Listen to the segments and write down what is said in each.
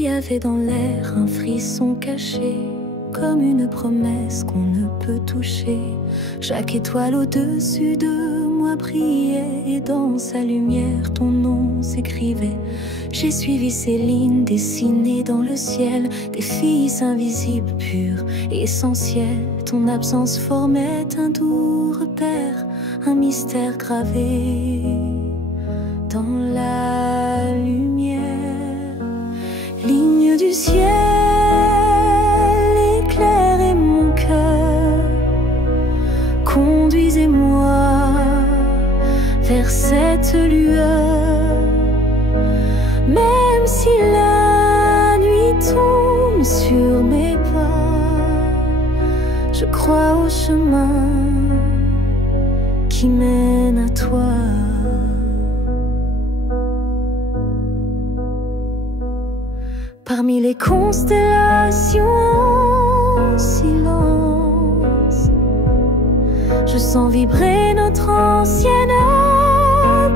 y avait dans l'air un frisson caché, comme une promesse qu'on ne peut toucher. Chaque étoile au-dessus de moi brillait, et dans sa lumière ton nom s'écrivait. J'ai suivi ces lignes dessinées dans le ciel, des filles invisibles, pures et essentielles. Ton absence formait un doux repère, un mystère gravé dans la lumière. Ligne du ciel, éclairez mon cœur, conduisez-moi vers cette lueur. Même si la nuit tombe sur mes pas, je crois au chemin qui mène à toi. Parmi les constellations en silence, je sens vibrer notre ancienne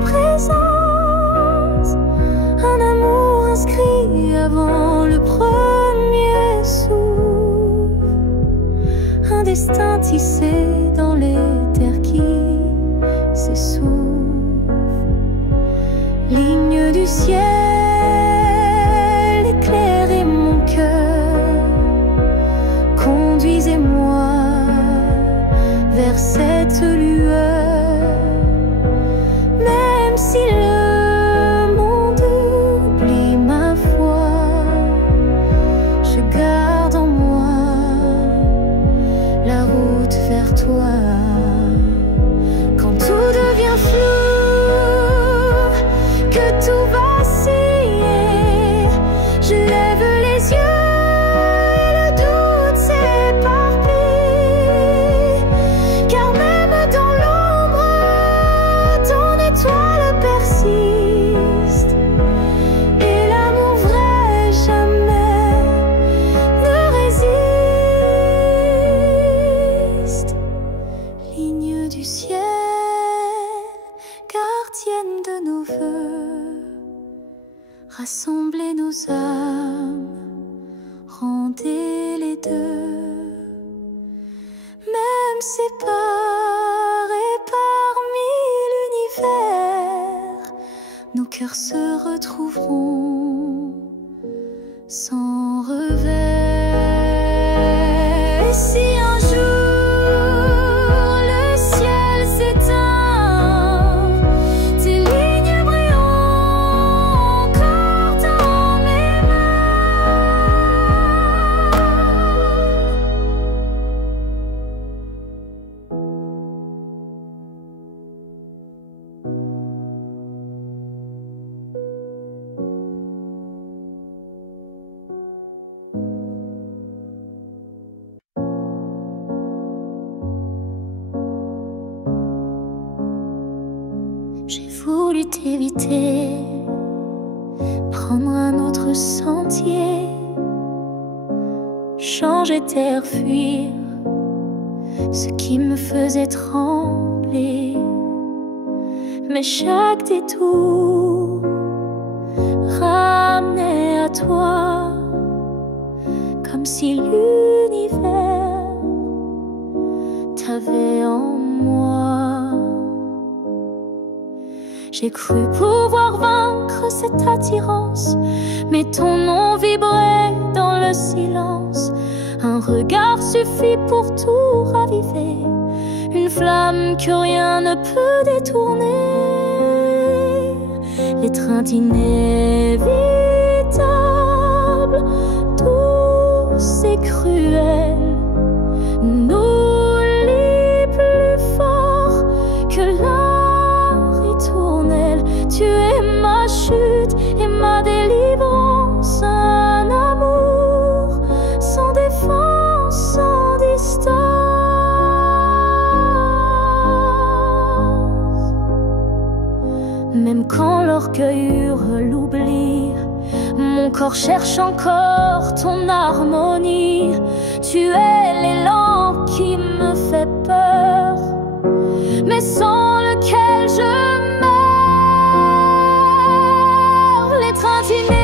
présence. Un amour inscrit avant le premier souffle, un destin tissé dans les terres qui s'essoufflent. Ligne du ciel, éclairez mon cœur, conduisez-moi vers cette lueur. Même si le monde oublie ma foi, je garde en moi la route vers toi. Quand tout devient flou, que tout vacille, je lève les yeux et le doute s'éparpille. Car même dans l'ombre, ton étoile persiste, et l'amour vrai jamais ne résiste. Ligne du ciel, gardienne de nos voeux, rassemblez nos âmes, rendez les deux. Même séparés parmi l'univers, nos cœurs se retrouveront sans revers. Et si un jour le ciel s'éteint, tes lignes brilleront encore dans mes J'ai voulu t'éviter, prendre un autre sentier, changer d'air, fuir ce qui me faisait trembler. Mais chaque détour ramenait à toi, comme si l'univers t'avait en moi. J'ai cru pouvoir vaincre cette attirance, mais ton nom vibrait dans le silence. Un regard suffit pour tout raviver, une flamme que rien ne peut détourner. L'étreinte inévitable, douce et cruelle, nous lie plus fort que la ritournelle. Tu es ma chute et ma délivrance, un amour sans défense, sans distance. Même quand l'orgueil hurle l'oubli, mon corps cherche encore ton harmonie. Tu es l'élan qui me fait peur, mais sans lequel je meurs. L'étreinte inévitable,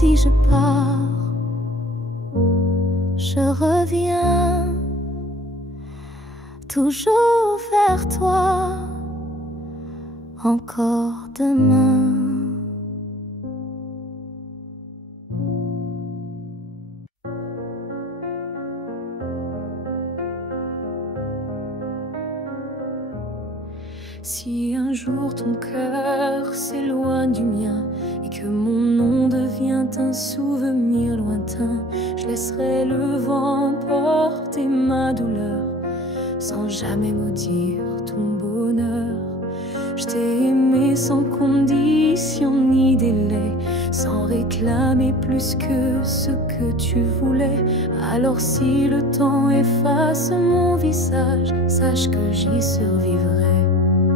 si je pars, je reviens toujours vers toi, encore demain. Si un jour ton cœur s'éloigne du mien et que mon nom devient un souvenir lointain, je laisserai le vent porter ma douleur sans jamais maudire ton bonheur. Je t'ai aimé sans condition ni délai, sans réclamer plus que ce que tu voulais. Alors si le temps efface mon visage, sache que j'y survivrai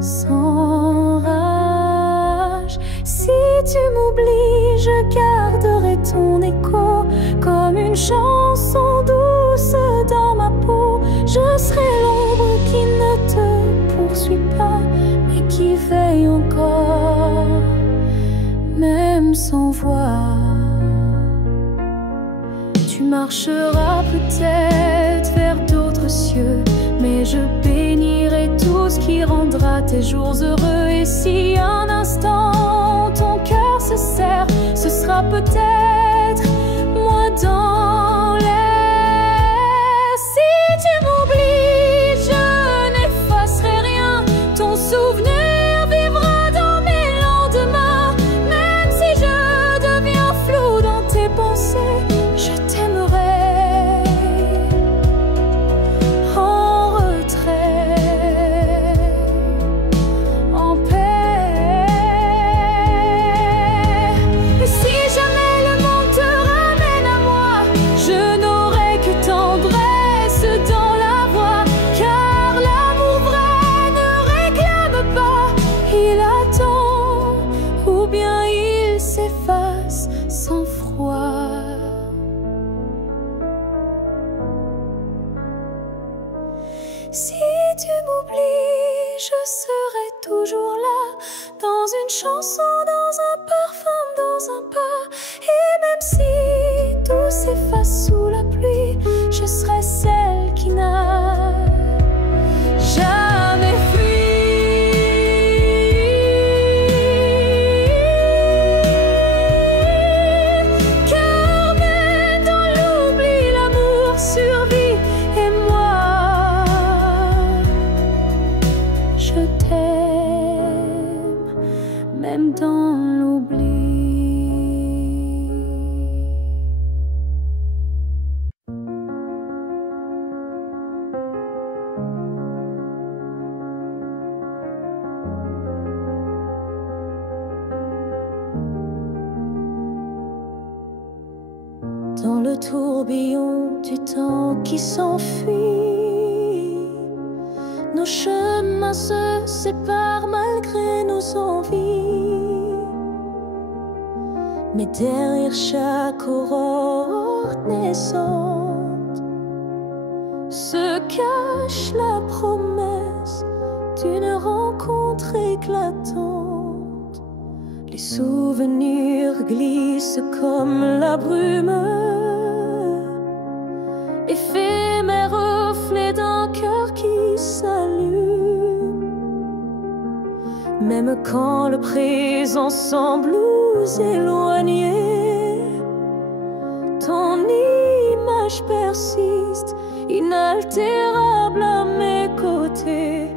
sans rage. Si tu m'oublies, je garderai ton écho comme une chanson douce dans ma peau. Je serai l'ombre qui ne te poursuit pas, mais qui veille encore, même sans voix. Tu marcheras peut-être vers d'autres cieux, mais je bénirai tout ce qui rendra tes jours heureux. Et si un instant ton cœur se serre, ce sera peut-être moi dans l'air. Si tu m'oublies, je n'effacerai rien. Ton souvenir vivra dans mes lendemains. Même si je deviens flou dans tes pensées, je t'aimerai en retrait, en paix. Et si jamais le monde te ramène à moi, je n'aurai que tendresse dans la voix, car l'amour vrai ne réclame pas, il attend, ou bien il s'efface sans froid. Si tu m'oublies, je serai toujours là, dans une chanson, dans un parfum, dans un pas. Et même si tout s'efface sous la pluie, je serai celle qui n'a jamais fui. Car même dans l'oubli, l'amour survit. Et moi, je t'aime, même dans l'oubli. Dans le tourbillon du temps qui s'enfuit, nos chemins se séparent malgré nos envies. Mais derrière chaque aurore naissante se cache la promesse d'une rencontre éclatante. Les souvenirs glissent comme la brume, éphémère reflet d'un cœur qui s'allume. Même quand le présent semble nous éloigner, ton image persiste, inaltérable à mes côtés.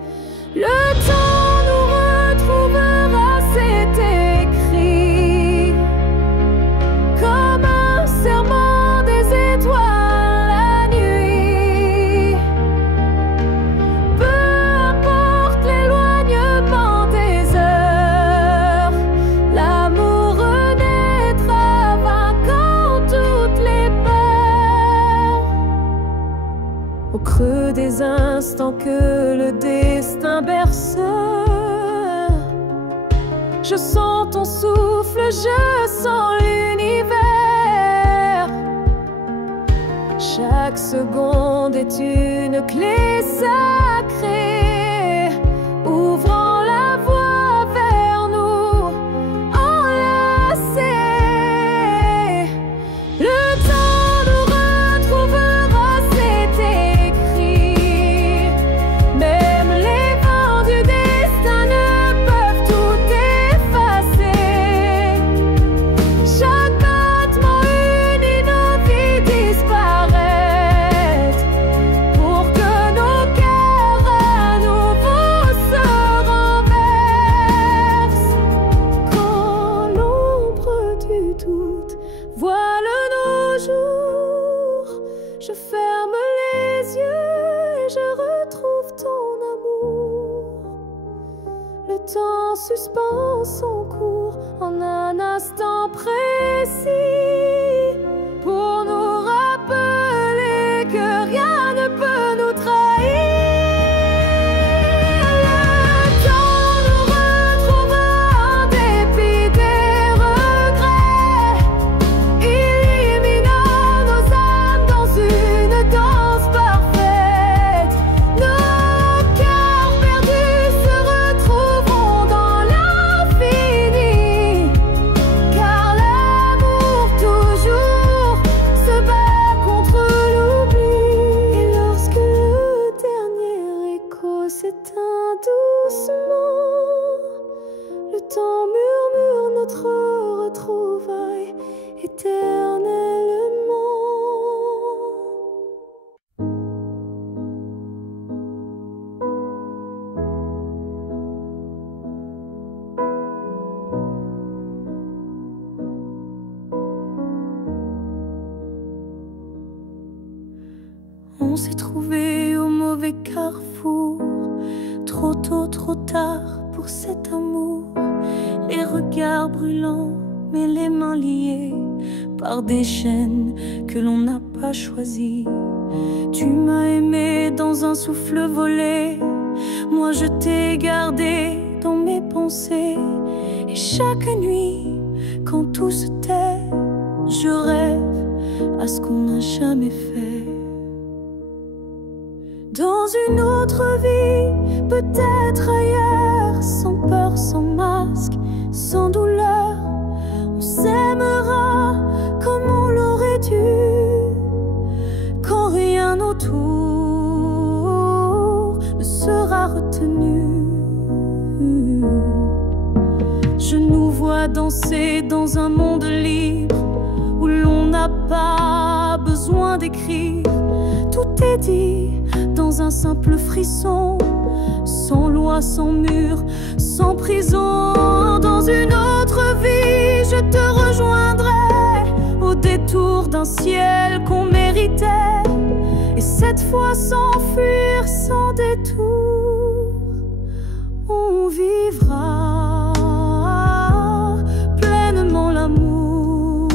Le temps nous retrouvera, c'est écrit, comme un serment des étoiles la nuit. Peu importe l'éloignement des heures, l'amour renaîtra vainquant toutes les peurs. Au creux des instants que le destin berce, je sens ton souffle, je sens l'univers. Chaque seconde est une clé sacrée, ouvrant la voie vers nous, enlacés. doute voile nos jours. Je ferme les yeux et je retrouve ton amour. Le temps suspend son cours en un instant précis pour nous rappeler que rien ne peut nous trahir. S'éteint doucement, le temps murmure notre retrouvaille éternellement. On s'est trouvé au mauvais carrefour, trop tôt, trop tard pour cet amour. Les regards brûlants, mais les mains liées par des chaînes que l'on n'a pas choisies. Tu m'as aimé dans un souffle volé, moi je t'ai gardé dans mes pensées. Et chaque nuit, quand tout se tait, je rêve à ce qu'on n'a jamais fait. Dans une autre vie, peut-être ailleurs, sans peur, sans masque, sans douleur, on s'aimera comme on l'aurait dû, quand rien autour ne sera retenu. Je nous vois danser dans un monde libre, où l'on n'a pas besoin d'écrire. Tout est dit dans un simple frisson, sans loi, sans mur, sans prison. Dans une autre vie, je te rejoindrai au détour d'un ciel qu'on méritait. Et cette fois sans fuir, sans détour, on vivra pleinement l'amour.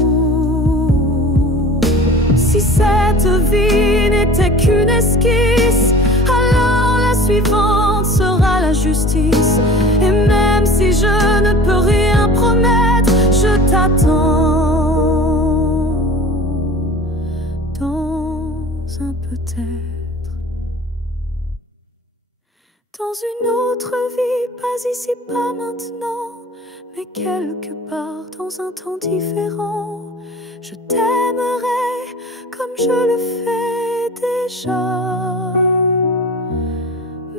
Si cette vie n'était qu'une esquisse, alors la suivante sera la justice. Et même si je ne peux rien promettre, je t'attends dans un peut-être. Dans une autre vie, pas ici, pas maintenant, mais quelque part dans un temps différent, je t'aimerai comme je le fais déjà.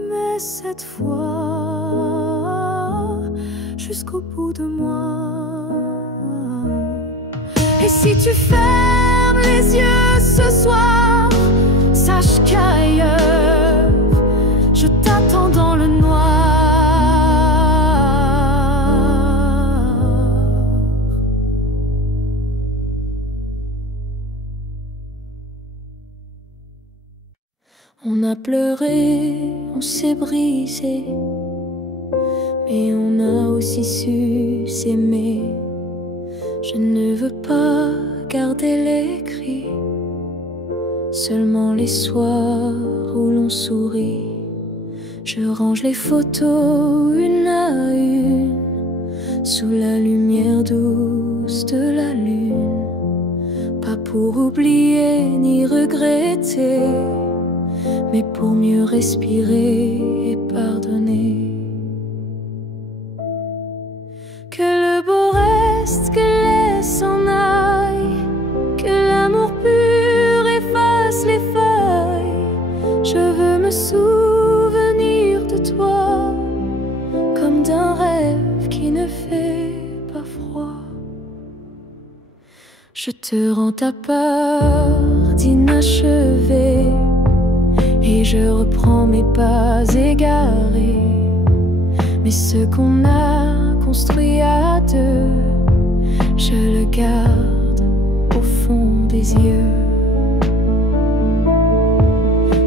Mais cette fois, jusqu'au bout de moi. Et si tu fermes les yeux ce soir, sache qu'ailleurs, je t'attends dans le noir. On a pleuré, on s'est brisé, mais on a aussi su s'aimer. Je ne veux pas garder les cris, seulement les soirs où l'on sourit. Je range les photos une à une, sous la lumière douce de la lune. Pas pour oublier ni regretter, mais pour mieux respirer et pardonner. Que le beau reste, que laisse s'en aille, que l'amour pur efface les failles. Je veux me souvenir de toi, comme d'un rêve qui ne fait pas froid. Je te rends ta part d'inachevé, et je reprends mes pas égarés. Mais ce qu'on a construit à deux, je le garde au fond des yeux.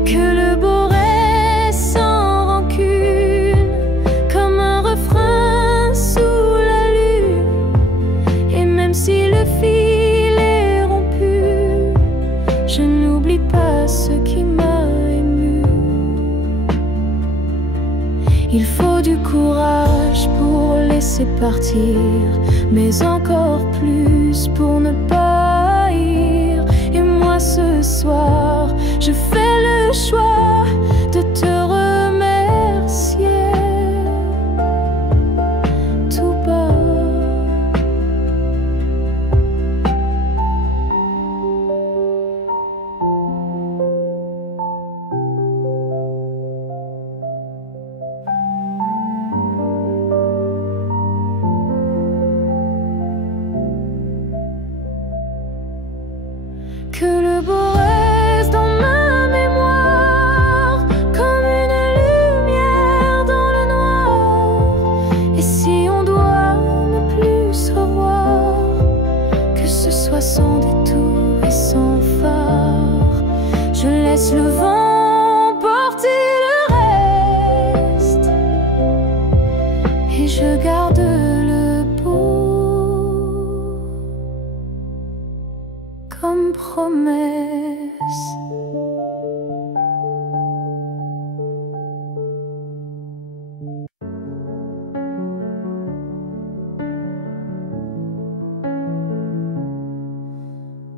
Que le beau reste sans rancune, comme un refrain sous la lune. Et même si le fil est rompu, je n'oublie pas ce qui m'a ému. Il faut du courage pour laisser partir, mais encore plus pour ne pas haïr. Et moi ce soir, je fais le choix de te remercier tout bas. Que le beau reste dans ma mémoire, comme une lumière dans le noir. Et si on doit ne plus se revoir, que ce soit sans détour et sans phare. Je laisse le vent porter le reste, et je garde le beau comme promesse.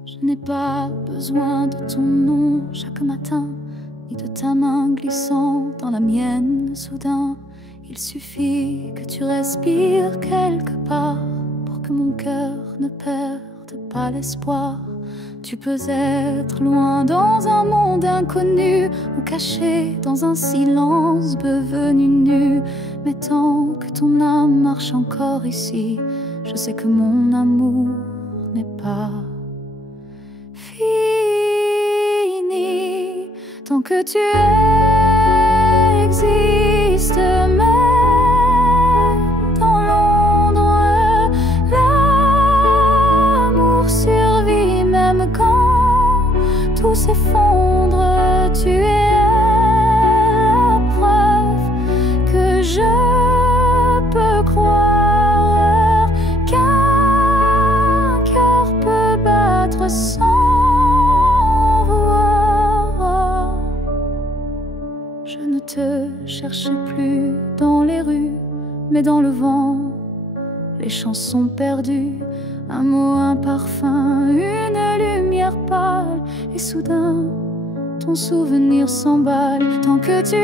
Je n'ai pas besoin de ton nom chaque matin, ni de ta main glissant dans la mienne soudain. Il suffit que tu respires quelque part pour que mon cœur ne perde pas l'espoir. Tu peux être loin dans un monde inconnu, ou caché dans un silence devenu nu. Mais tant que ton âme marche encore ici, je sais que mon amour n'est pas fini. Tant que tu existes, même dans l'ombre, l'amour survit. Même quand tout s'effondre, tu es la preuve que je peux croire qu'un cœur peut battre sans voir. Je ne te cherche plus dans les rues, mais dans le vent, les chansons perdues. Un mot, un parfum, une lumière pâle, et soudain, ton souvenir s'emballe. Tant que tu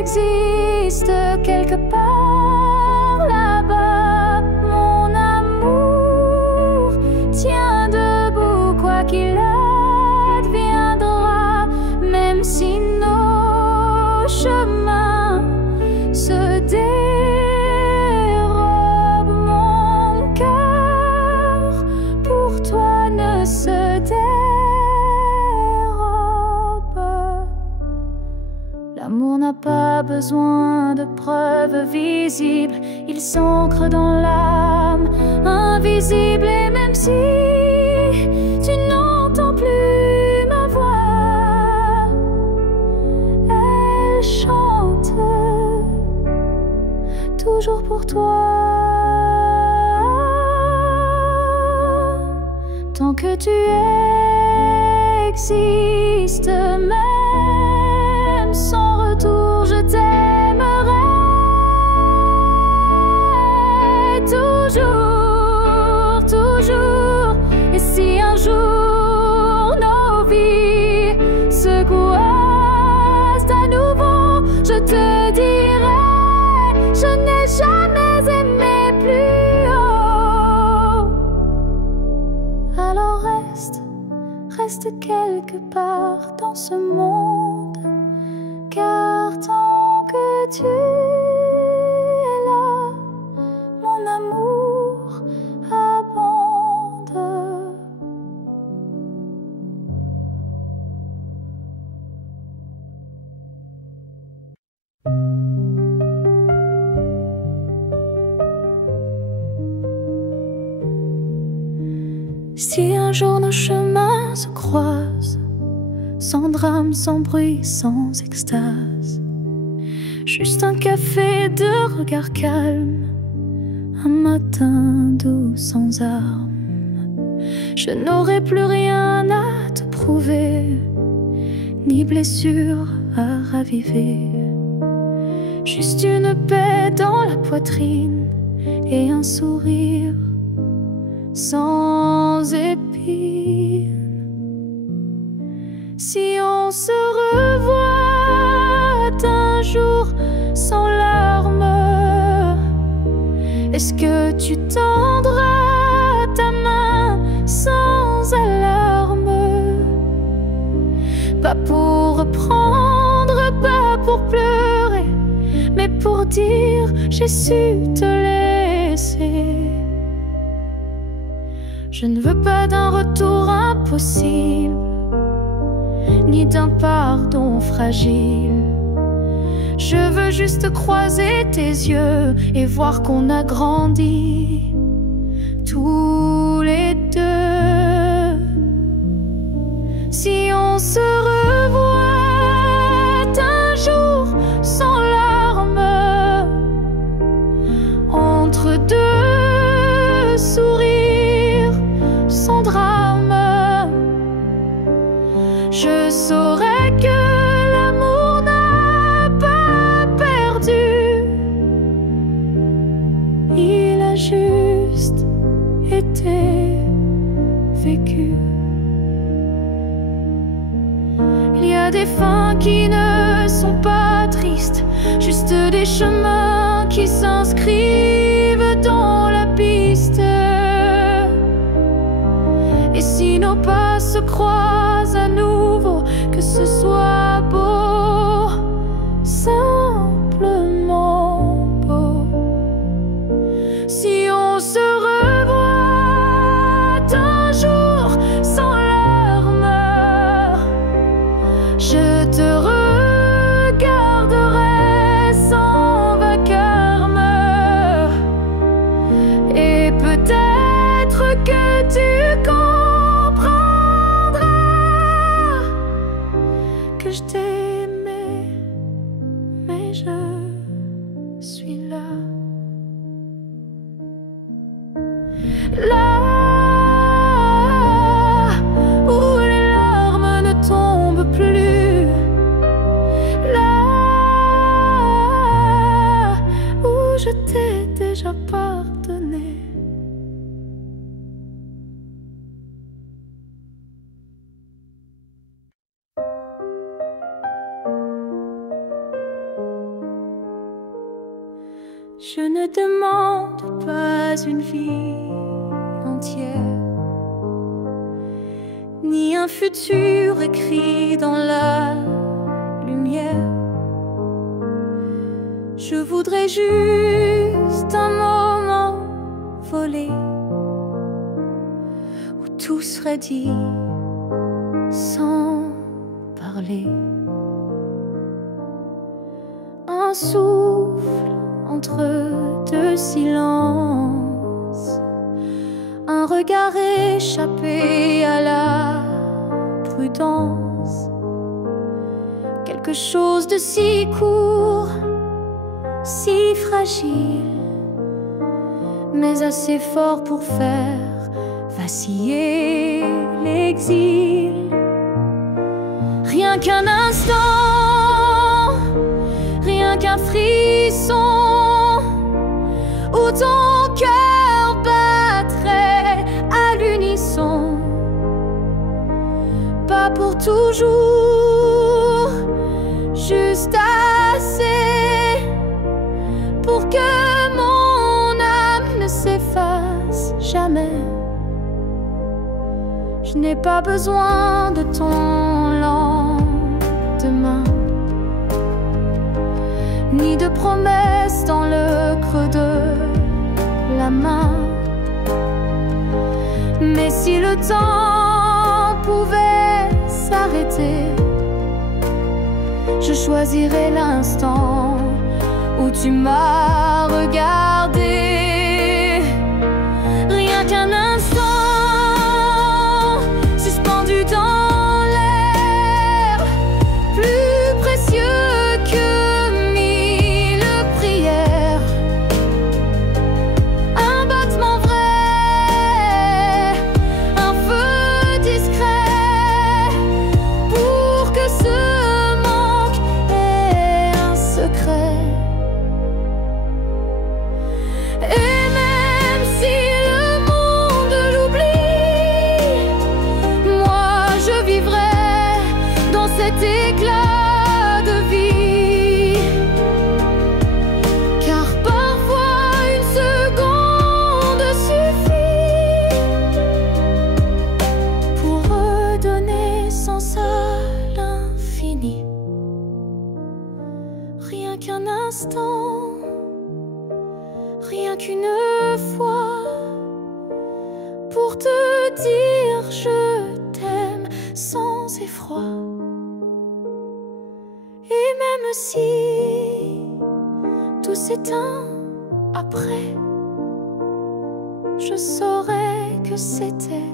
existes quelque part là-bas, mon amour tient debout, quoi qu'il adviendra. Même si nos chemins se dérobent, mon cœur pour toi ne se dérobe. L'amour n'a pas besoin de preuves visibles, il s'ancre dans l'âme invisible. Et même si tu n'entends plus ma voix, elle chante toujours pour toi. Tant que tu existes, même sans retour, je t'aimerai toujours, toujours. Et si un jour nos vies se croisent à nouveau, je te dirai, je n'ai jamais aimé plus haut. Alors reste quelque part dans ce monde, car tant que tu es là, mon amour abonde. Si un jour nos chemins se croisent, sans drame, sans bruit, sans extase, juste un café de regard calme, un matin doux sans armes, je n'aurai plus rien à te prouver, ni blessure à raviver. Juste une paix dans la poitrine et un sourire sans épines. Si on se revoit un jour sans larmes, est-ce que tu tendras ta main sans alarme? Pas pour reprendre, pas pour pleurer, mais pour dire j'ai su te laisser. Je ne veux pas d'un retour impossible, ni d'un pardon fragile. Je veux juste croiser tes yeux et voir qu'on a grandi tous les deux. Si on se revoit un jour sans larmes, entre deux sourires sans drame, je saurais que l'amour n'a pas perdu. Il a juste été vécu. Il y a des fins qui ne sont pas tristes, juste des chemins qui s'inscrivent dans la piste. Et si nos pas se croisent à nouveau, que ce soit beau, simplement beau. Si on se revoit un jour sans larmes, je te regarderai sans vacarme, et peut-être que tu que je t'ai aimé, mais je suis là. Là où les larmes ne tombent plus, là où je t'ai déjà pardonné. Je ne demande pas une vie entière, ni un futur écrit dans la lumière. Je voudrais juste un moment volé, où tout serait dit sans parler. Un souffle entre deux silences, un regard échappé à la prudence, quelque chose de si court, si fragile, mais assez fort pour faire vaciller l'exil. Rien qu'un instant, rien qu'un frisson, où ton cœur battrait à l'unisson. Pas pour toujours, juste assez pour que mon âme ne s'efface jamais. Je n'ai pas besoin de ton lendemain, ni de promesses dans le creux de la main. Mais si le temps pouvait s'arrêter, je choisirais l'instant où tu m'as regardé. Rien qu'un instant, pour te dire je t'aime sans effroi. Et même si tout s'éteint après, je saurais que c'était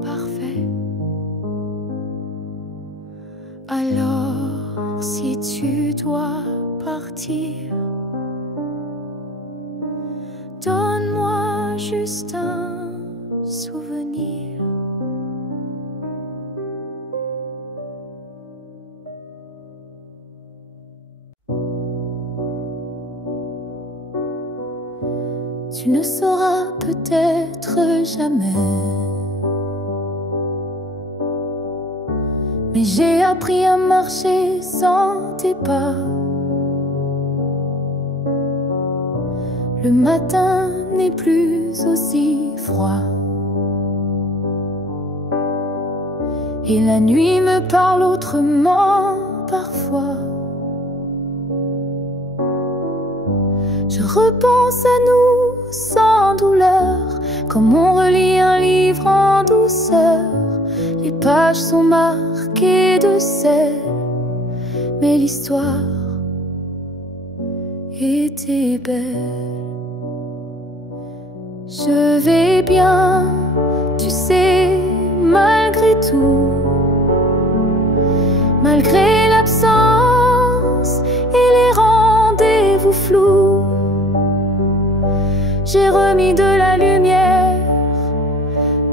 parfait. Alors si tu dois partir, donne-moi juste un souvenir. Tu ne sauras peut-être jamais, mais j'ai appris à marcher sans tes pas. Le matin n'est plus aussi froid, et la nuit me parle autrement parfois. Je repense à nous sans douleur, comme on relit un livre en douceur. Les pages sont marquées de sel, mais l'histoire était belle. Je vais bien, tu sais, malgré tout, malgré l'absence et les rendez-vous flous. J'ai remis de la lumière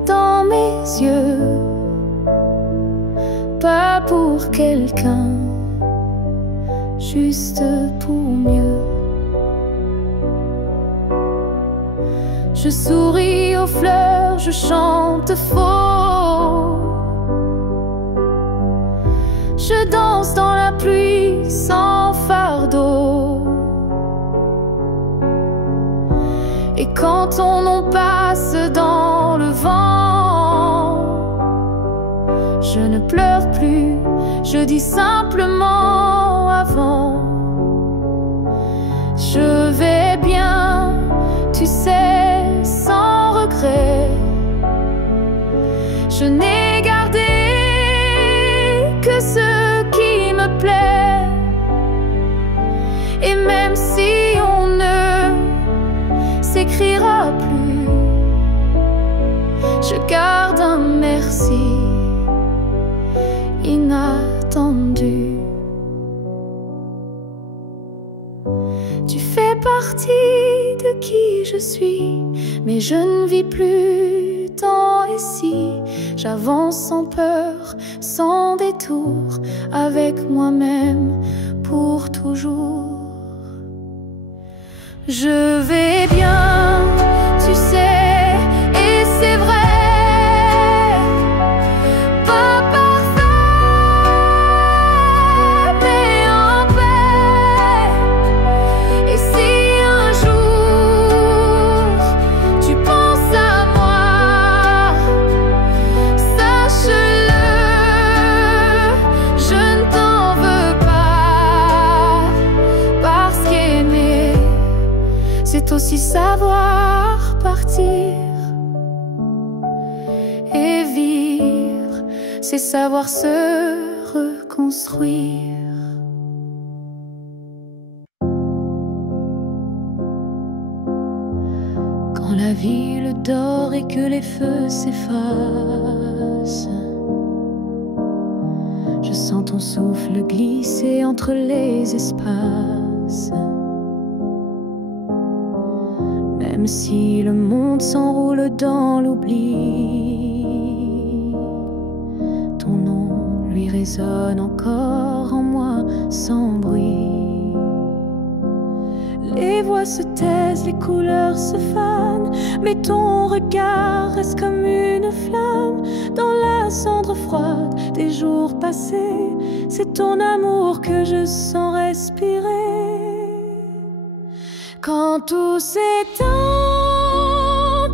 dans mes yeux, pas pour quelqu'un, juste pour mieux. Je souris aux fleurs, je chante faux. Je danse dans la pluie sans fardeau. Et quand on en passe dans le vent, je ne pleure plus, je dis simplement avant. Je vais bien, tu sais, sans regret. Je n'ai gardé que ce qui me plaît. Et même si on ne s'écrira plus, je garde un merci inattendu. Tu fais partie de qui je suis, mais je ne vis plus tant ici. J'avance sans peur, sans détour, avec moi-même pour toujours. Je vais bien, tu sais, et c'est vrai. Pas parfait, mais en paix. Et si un jour tu penses à moi, sache-le, je ne t'en veux pas. Parce qu'aimer, c'est aussi savoir partir. Et vivre, c'est savoir se reconstruire. Quand la ville dort et que les feux s'effacent, je sens ton souffle glisser entre les espaces. Même si le monde s'enroule dans l'oubli, ton nom lui résonne encore en moi sans bruit. Les voix se taisent, les couleurs se fanent, mais ton regard reste comme une flamme dans la cendre froide des jours passés. C'est ton amour que je sens respirer. Quand tout s'éteint,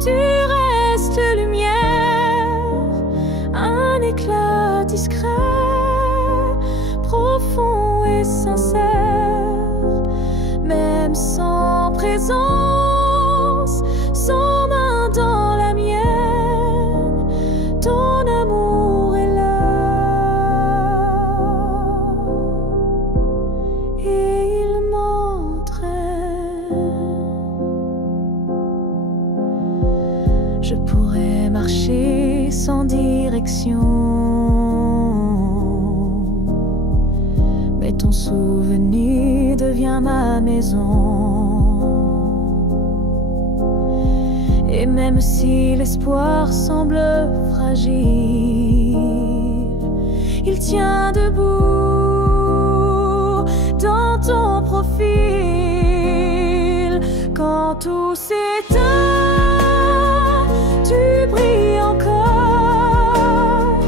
tu restes lumière, un éclat discret, profond et sincère. Même sans présence, sans main dans la mienne, pourrais marcher sans direction, mais ton souvenir devient ma maison. Et même si l'espoir semble fragile, il tient debout dans ton profil. Quand tout s'éteint, tu brilles encore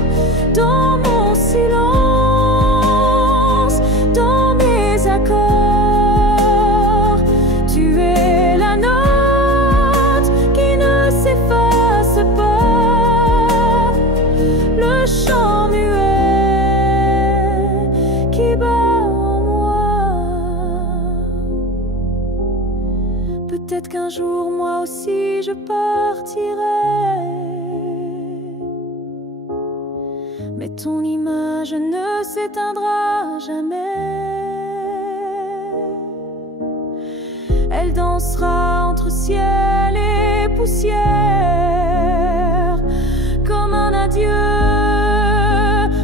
dans mon silence, dans mes accords. Tu es la note qui ne s'efface pas, le chant muet qui bat en moi. Peut-être qu'un jour moi aussi je partirai, mais ton image ne s'éteindra jamais. Elle dansera entre ciel et poussière, comme un adieu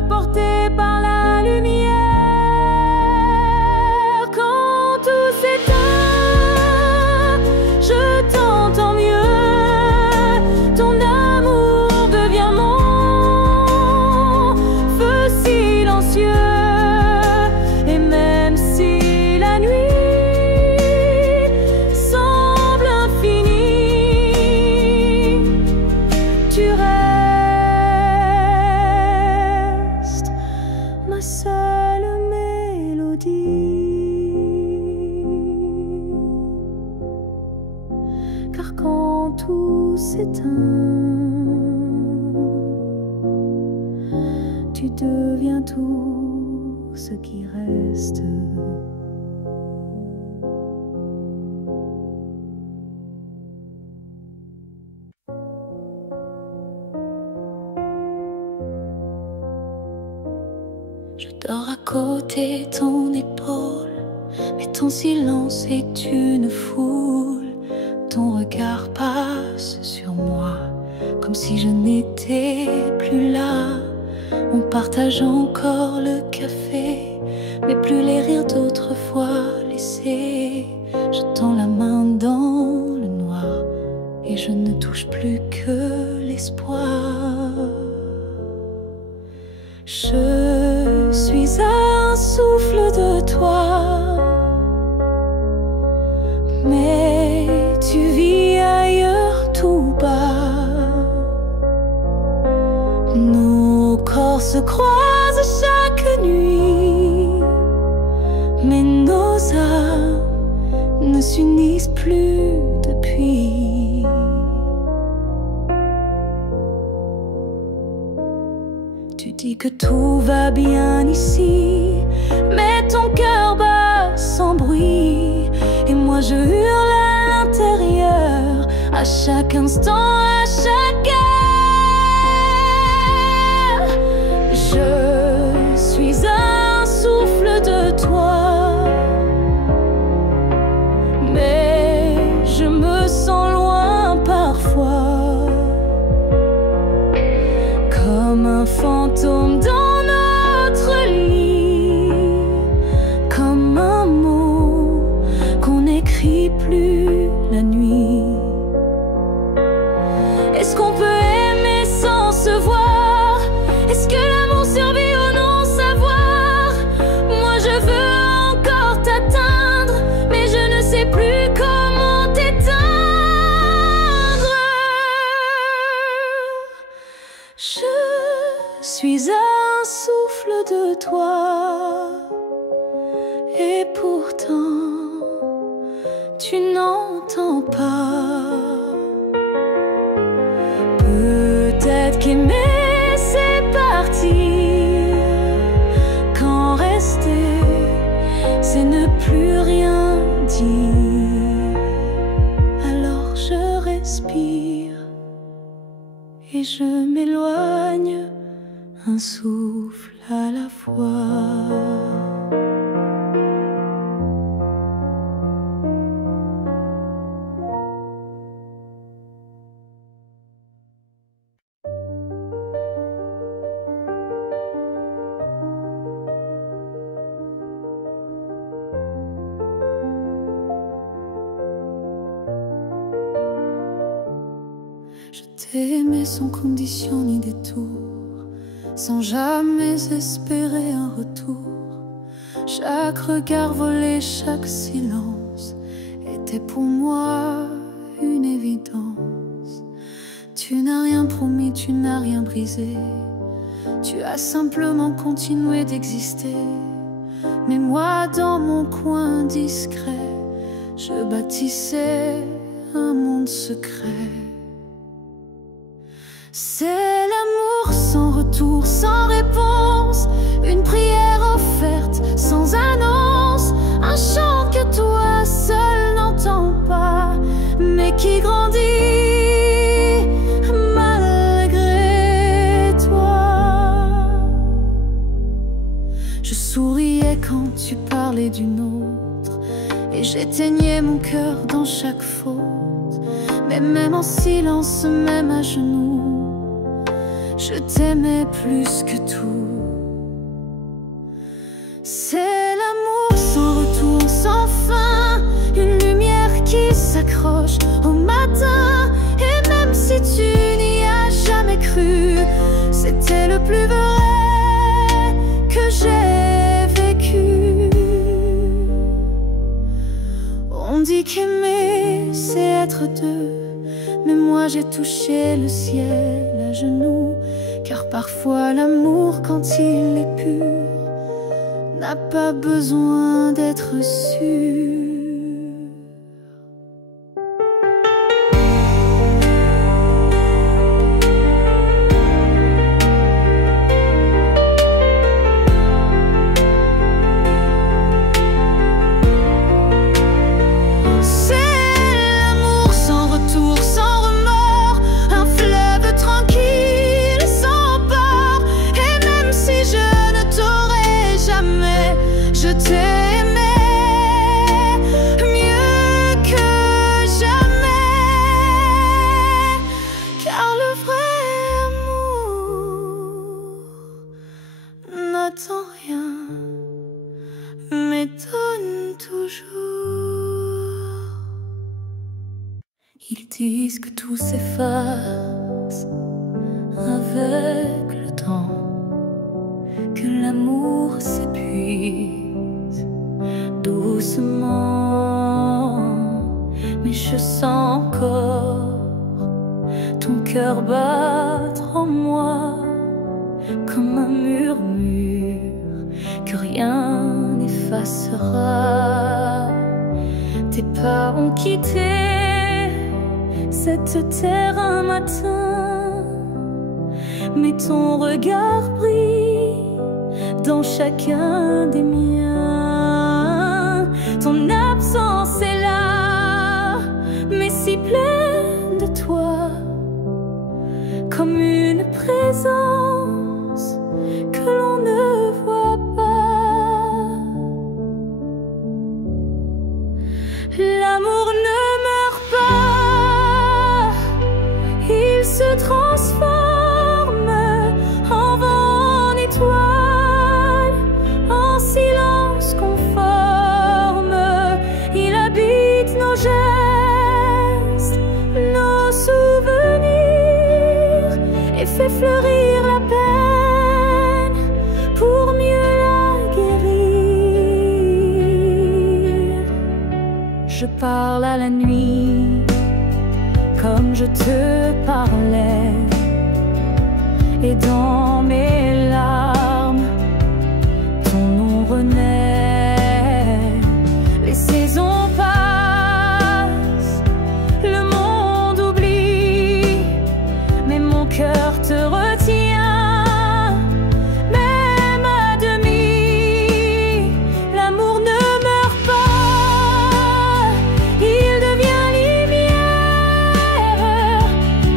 porté par la lumière. Quand tout s'éteint, je t'entends mieux. Ton amour devient mon feu silencieux. Et même si la nuit semble infinie, tu restes ma seule mélodie. Car quand tout s'éteint, tu deviens tout ce qui reste. Je dors à côté de ton épaule, mais ton silence est une foule. Ton regard passe sur moi, comme si je n'étais plus là. On partage encore le café, mais plus les rires d'autrefois laissés. Je tends la main dans le noir et je ne touche plus que l'espoir. Je suis un souffle de toi, mais tu vis ailleurs tout bas. Nos corps se croisent chaque nuit, mais nos âmes ne s'unissent plus depuis. Tu dis que tout va bien ici, mais ton cœur bat sans bruit. Et moi je hurle à l'intérieur, à chaque instant, à chaque heure. Je suis un souffle de toi, mais je me sens loin parfois, comme un fantôme dans notre lit, comme un mot qu'on n'écrit plus la nuit. Est-ce qu'on peut aimer sans se voir? Est-ce que l'amour survit au non-savoir? Moi je veux encore t'atteindre, mais je ne sais plus comment t'éteindre. Je suis un souffle de toi, et pourtant tu n'entends pas. Peut-être qu'aimer c'est partir, quand rester c'est ne plus rien dire. Alors je respire et je m'éloigne, un souffle à la fois. t'ai aimé sans condition ni détour, sans jamais espérer un retour. Chaque regard volé, chaque silence était pour moi une évidence. Tu n'as rien promis, tu n'as rien brisé, tu as simplement continué d'exister. Mais moi, dans mon coin discret, je bâtissais un monde secret. C'est l'amour sans retour, sans réponse, une prière offerte sans annonce, un chant que toi seul n'entends pas, mais qui grandit malgré toi. Je souriais quand tu parlais d'une autre, et j'éteignais mon cœur dans chaque faute. Mais même en silence, même à genoux, je t'aimais plus que tout. C'est l'amour sans retour, sans fin, une lumière qui s'accroche au matin. Et même si tu n'y as jamais cru, c'était le plus vrai que j'ai vécu. On dit qu'aimer, c'est être deux, mais moi j'ai touché le ciel à genoux. Car parfois l'amour, quand il est pur, n'a pas besoin d'être sûr. Je t'ai aimé mieux que jamais, car le vrai amour n'attend rien, mais donne toujours. Ils disent que tout s'efface avec le temps, que l'amour s'épuise doucement, mais je sens encore ton cœur battre en moi comme un murmure que rien n'effacera. Tes pas ont quitté cette terre un matin, mais ton regard brille dans chacun des miens. Ton absence est là, mais si pleine de toi, comme une présence que l'on ne voit pas. L'amour ne meurt pas, il se transforme en vent, en étoile, en silence conforme. Il habite nos gestes, nos souvenirs, et fait fleurir la peine pour mieux la guérir. Je parle à la nuit comme je te parlais, et dans mes larmes ton nom renaît. Les saisons passent, le monde oublie, mais mon cœur te retient, même à demi. L'amour ne meurt pas, il devient lumière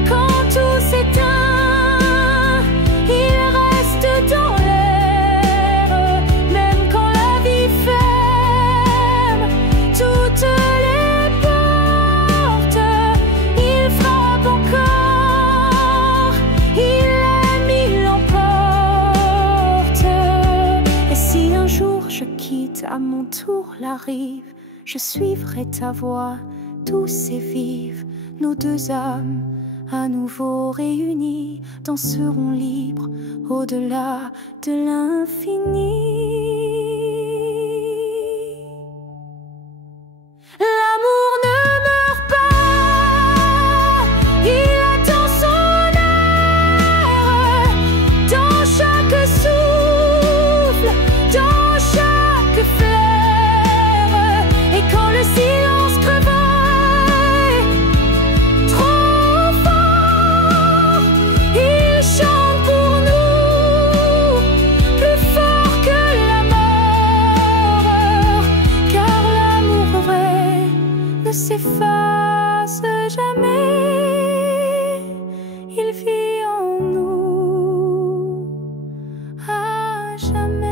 quand tout s'éteint. Il reste dans l'air, même quand la vie ferme toutes les portes. Il frappe encore, il aime, il l'emporte. Et si un jour je quitte à mon tour la rive, je suivrai ta voix douce et vive, nos deux âmes à nouveau réunis, danseront libres au-delà de l'infini. L'amour ne meurt pas, il attend son heure, dans chaque souffle, dans chaque fleur. Et quand le silence crevaille trop fort, il chante pour nous, plus fort que la mort, car l'amour vrai ne s'efface jamais, il vit en nous à jamais.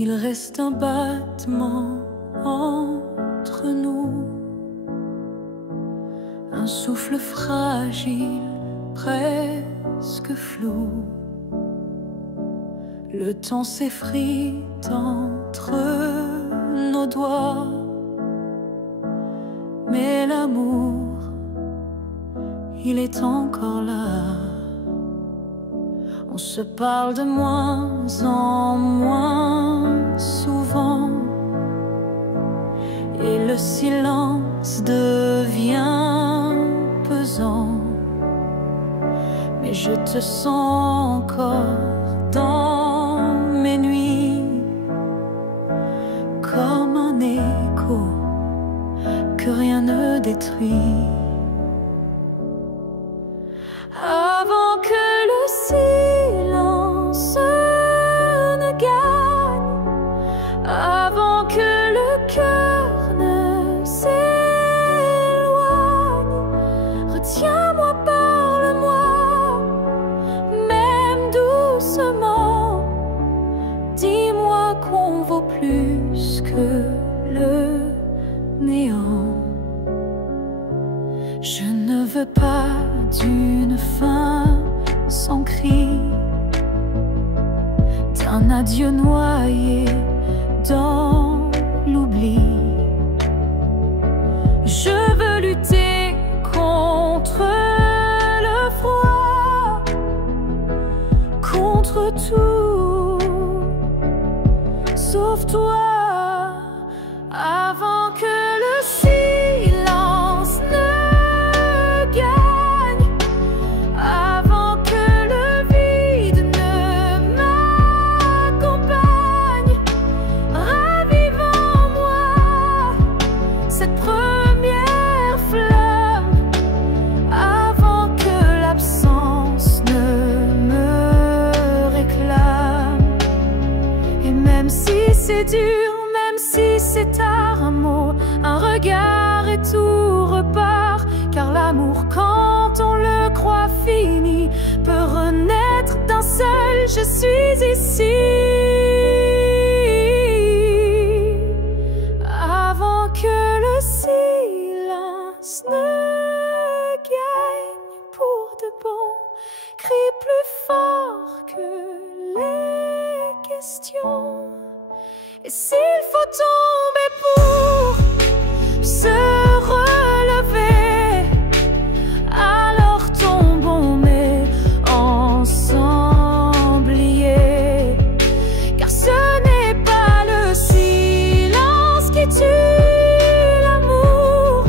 Il reste un battement entre nous, un souffle fragile, presque flou. Le temps s'effrite entre nos doigts, mais l'amour, il est encore là. On se parle de moins en moins souvent, et le silence devient pesant. Mais je te sens encore dans mes nuits, comme un écho que rien ne détruit. Avant que le silence ne gagne, avant que le cœur ne s'éloigne, retiens-moi, parle-moi, même doucement. Dis-moi qu'on vaut plus que le néant. Je ne veux pas d'une fin sans cri, d'un adieu noyé dans l'oubli. Je veux lutter contre le froid, contre tout, sauf toi. Avant que le silence ne gagne, avant que le vide ne m'accompagne, ravive en moi cette première flamme, avant que l'absence ne me réclame. Et même si c'est dur, même si c'est tard, un mot, un regard et tout repart. Car l'amour, quand on le croit fini, peut renaître d'un seul je suis ici. Avant que le silence ne gagne pour de bon, crie plus fort que les questions. Et s'il faut tomber pour se relever, alors tombons mais ensemble liés. Car ce n'est pas le silence qui tue l'amour,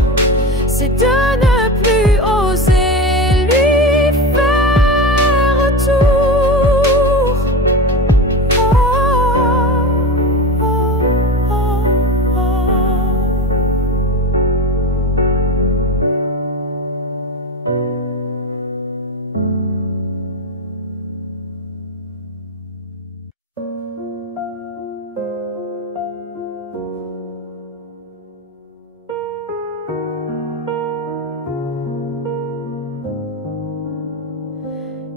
c'est de ne plus oser lui faire retour.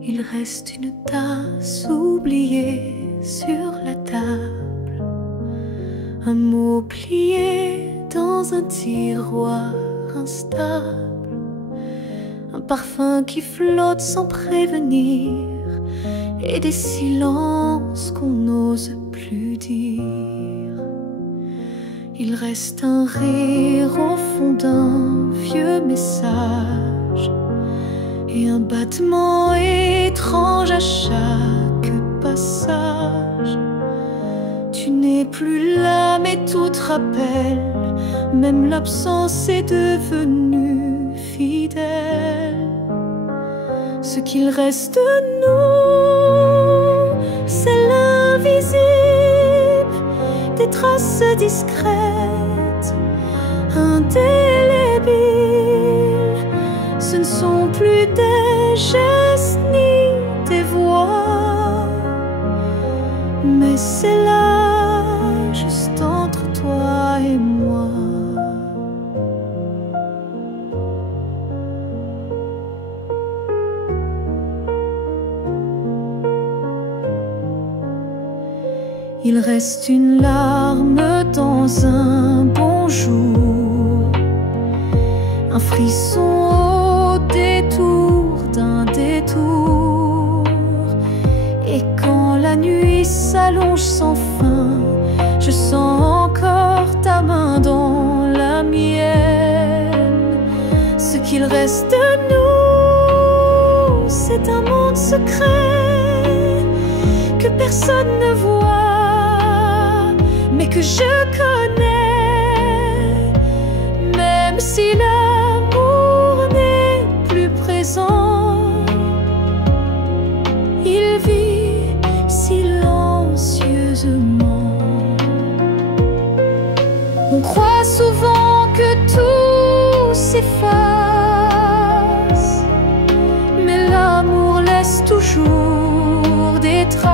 Il reste une tasse oubliée sur la table, un mot plié dans un tiroir instable, parfum qui flotte sans prévenir, et des silences qu'on n'ose plus dire. Il reste un rire au fond d'un vieux message, et un battement étrange à chaque passage. Tu n'es plus là, mais tout te rappelle, même l'absence est devenue fidèle. Ce qu'il reste de nous, c'est l'invisible, des traces discrètes, indélébiles. Ce ne sont plus des gestes ni des voix, mais c'est là, juste entre toi et moi. Il reste une larme dans un bonjour, un frisson au détour d'un détour. Et quand la nuit s'allonge sans fin, je sens encore ta main dans la mienne. Ce qu'il reste de nous, c'est un monde secret que personne ne voit, mais que je connais. Même si l'amour n'est plus présent, il vit silencieusement. On croit souvent que tout s'efface, mais l'amour laisse toujours des traces.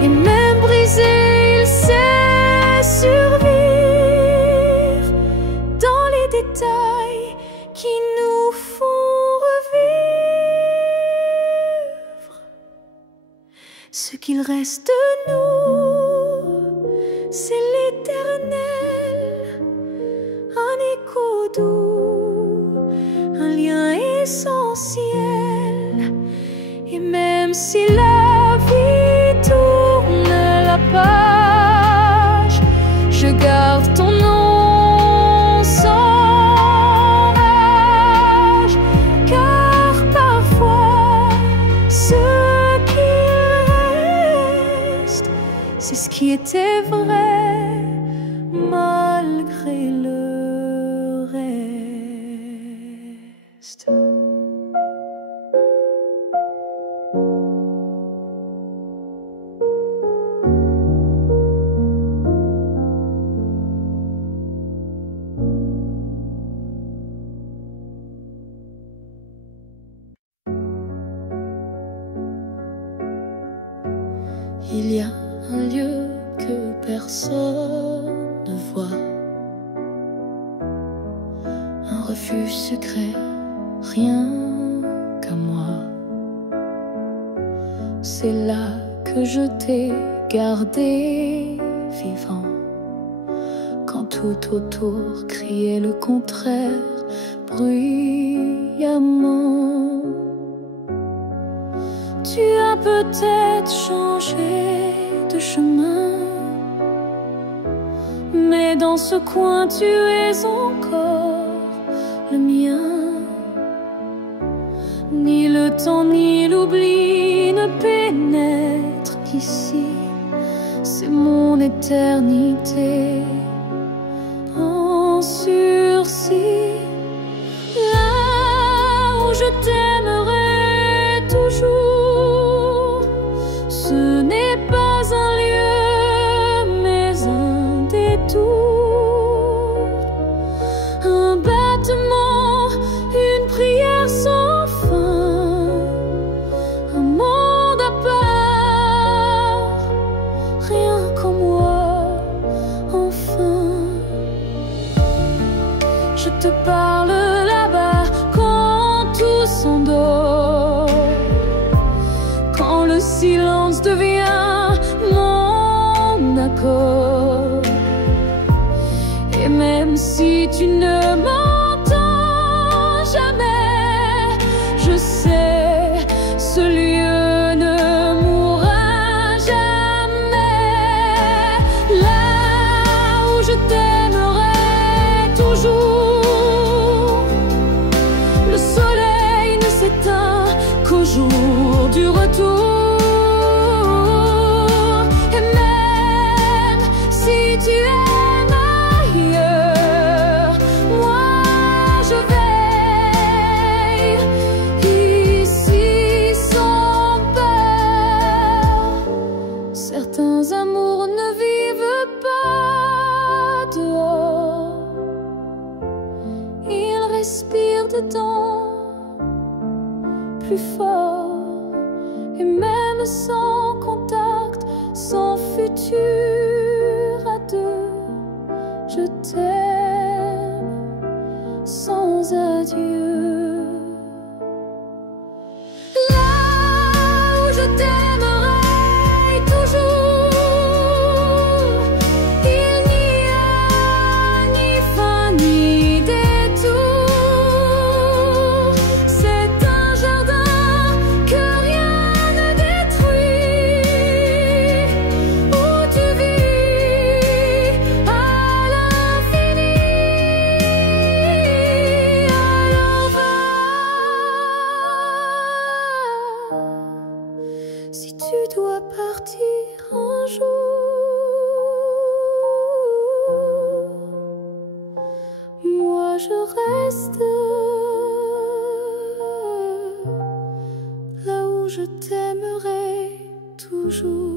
Et même brisé, il sait survivre dans les détails qui nous font revivre. Ce qu'il reste de nous, c'est l'éternel, un écho doux, un lien essentiel. Et même si la vie tourne la page, je garde ton nom sans rage, car parfois ce qui reste, c'est ce qui était vrai malgré le reste. Il y a un lieu que personne ne voit, un refuge secret, rien qu'à moi. C'est là que je t'ai gardé vivant, quand tout autour criait le contraire bruyamment. Tu as peut-être changé de chemin, mais dans ce coin tu es encore le mien. Ni le temps ni l'oubli ne pénètrent ici, c'est mon éternité en sursis. Là où je t'aimerai toujours, ce n'est pas un lieu, mais un détour, un battement, une prière sans fin, un monde à part, rien qu'en moi, en ce lieu ne mourra jamais. Là où je t'aimerai toujours. Le soleil ne s'éteint qu'au jour du retour. Et même si tu aimes ailleurs, moi je veille ici sans peur. Certains amours ne vivent pas dehors, ils respirent dedans plus fort. Et même sans contact, sans futur à deux, je t'aime sans adieu. Là où je t'aimerai toujours, il n'y a ni fin ni détour. C'est un jardin que rien ne détruit, où tu vis à l'infini. Alors va, si tu dois partir un jour, moi je reste là où je t'aimerai toujours.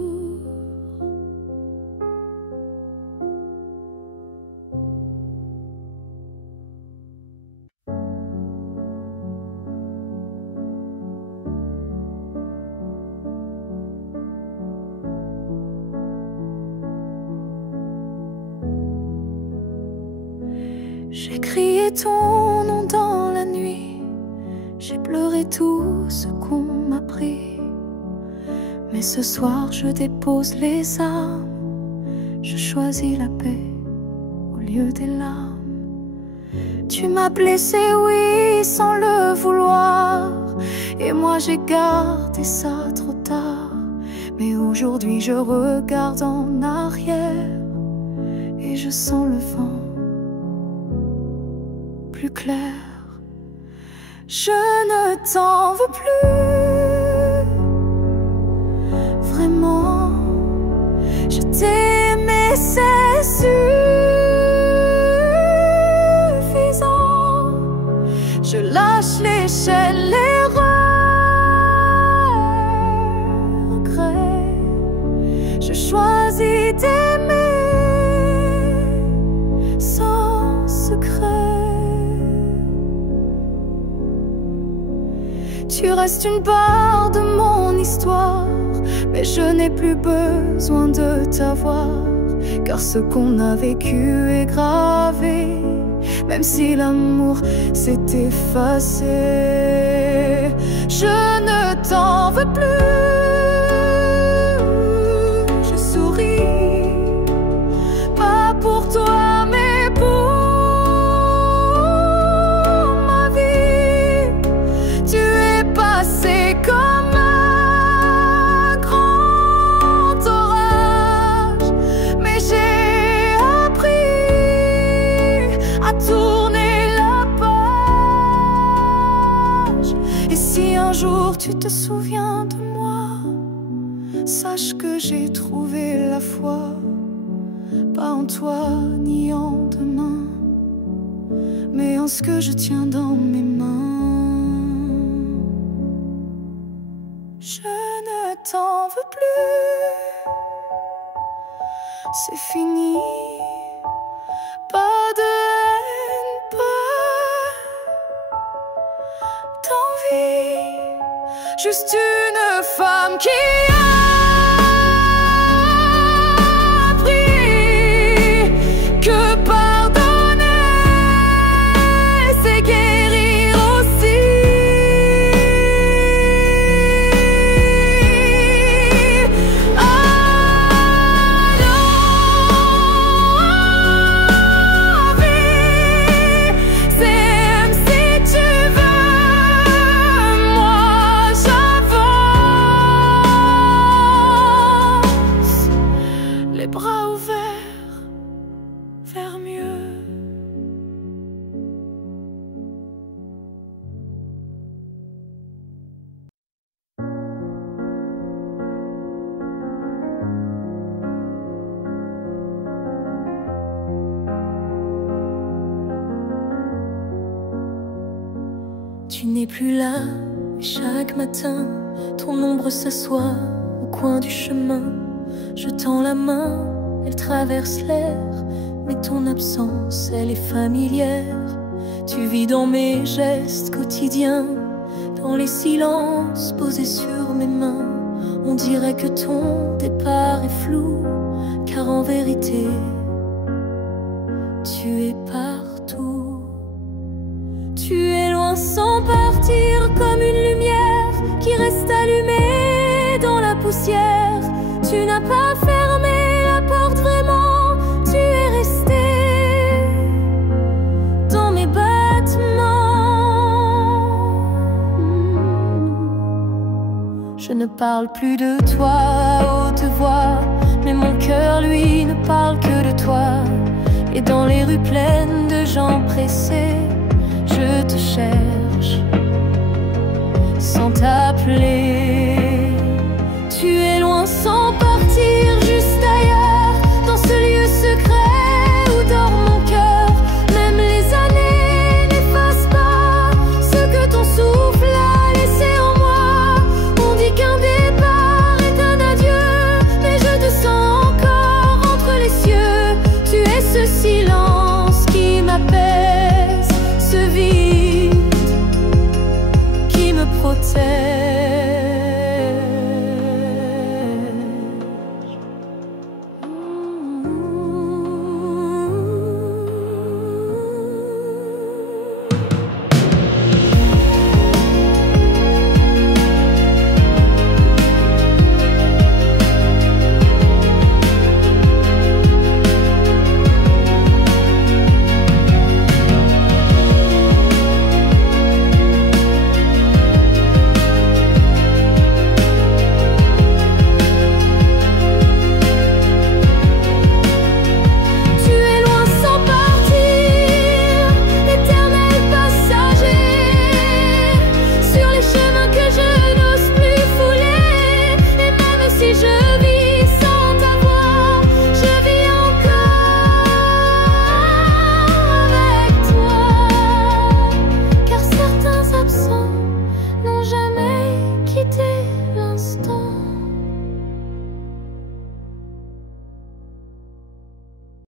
J'ai crié ton nom dans la nuit, j'ai pleuré tout ce qu'on m'a pris. Mais ce soir je dépose les armes, je choisis la paix au lieu des larmes. Tu m'as blessé, oui, sans le vouloir, et moi j'ai gardé ça trop tard. Mais aujourd'hui je regarde en arrière et je sens le vent plus clair. Je ne t'en veux plus, vraiment. Je t'ai aimé, c'est suffisant. Je lâche l'échelle, les regrets. Je choisis d'aimer sans secret. Tu restes une part de mon histoire, mais je n'ai plus besoin de t'avoir, car ce qu'on a vécu est gravé, même si l'amour s'est effacé. Je ne t'en veux plus, je souris, pas pour toi mais pour ma vie. Tu es passé comme un grand orage, mais j'ai appris à tourner la page. Et si un jour tu te souviens de moi, sache que j'ai trouvé la foi, pas en toi ni en demain, mais en ce que je tiens dans mes mains. Je ne t'en veux plus, c'est fini. Pas de haine, pas d'envie, juste une femme qui a appris que pardonner, c'est guérir aussi. C'est même si tu veux, moi j'avance. n'es plus là, et chaque matin, ton ombre s'assoit au coin du chemin. Je tends la main, elle traverse l'air, mais ton absence, elle est familière. Tu vis dans mes gestes quotidiens, dans les silences posés sur mes mains. On dirait que ton départ est flou, car en vérité, tu es partout. Tu es loin sans partir, comme une lumière qui reste allumée dans la poussière. Tu n'as pas fermé la porte vraiment, tu es resté dans mes battements. Je ne parle plus de toi à haute voix, mais mon cœur lui ne parle que de toi. Et dans les rues pleines de gens pressés, je te cherche.